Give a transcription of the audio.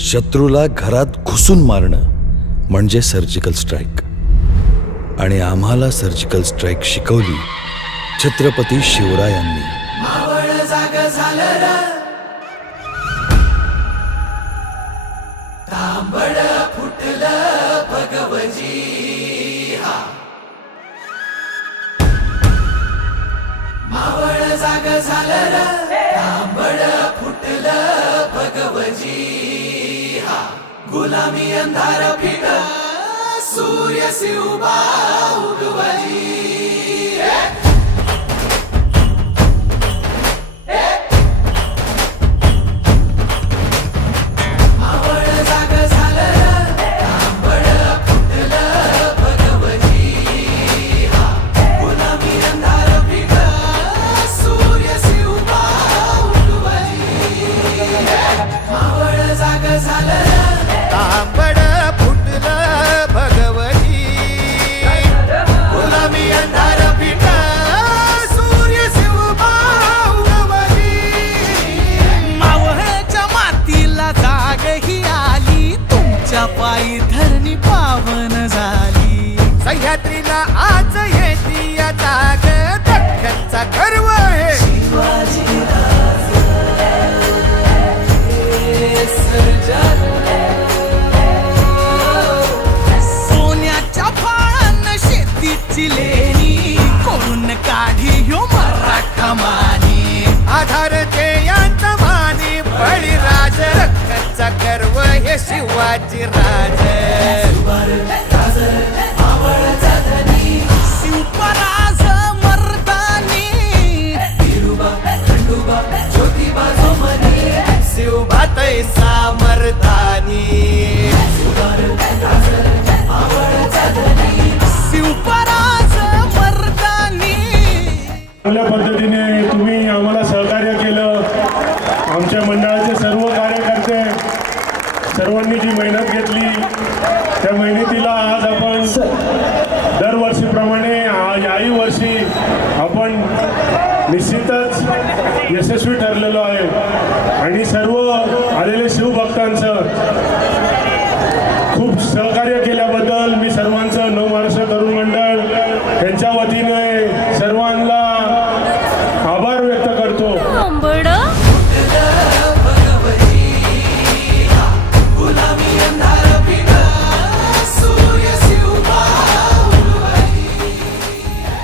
शत्रूला घरात घुसून मारणं म्हणजे सर्जिकल स्ट्राईक. आणि आम्हाला सर्जिकल स्ट्राईक शिकवली छत्रपती शिवरायांनी. मावळ जाग झालं र, तांबड फुटलं भगवजी. हा मावळ जाग झालं र, तांबड फुटलं भगवजी. हा गुलामी अंधार फिट, सूर्य शिवबा उगवजी. तांबड फुटलं भगवती, गुलामी अंधार फिट, सूर्य शिवबा उगवली. मावळच्या मातीला जाग ही आली, तुमच्या पायी धरणी पावन झाली. सह्याद्रीला आज येती या जाग, दख्खनचा गर्व आहे. सोन्याच्या फाळानं शेतीची लेणी, करून काढी ह्यो मराठा मानी. आधारते यांचा मानी, बळीराज रक्कनचा गर्व हे शिवाजी राज. शिवपराज मर्दानी, शिवभातय सामर्थानी. शिवपराज मर्दानी. चांगल्या पद्धतीने तुम्ही आम्हाला सहकार्य केलं. आमच्या मंडळाचे सर्व कार्यकर्ते सर्वांनी जी मेहनत घेतली त्या मेहनतीला आज आपण दरवर्षीप्रमाणे याही वर्षी आपण निश्चितच यशस्वी ठरलेलो आहे. आणि सर्व आलेले शिवभक्तांचं खूप सहकार्य केलं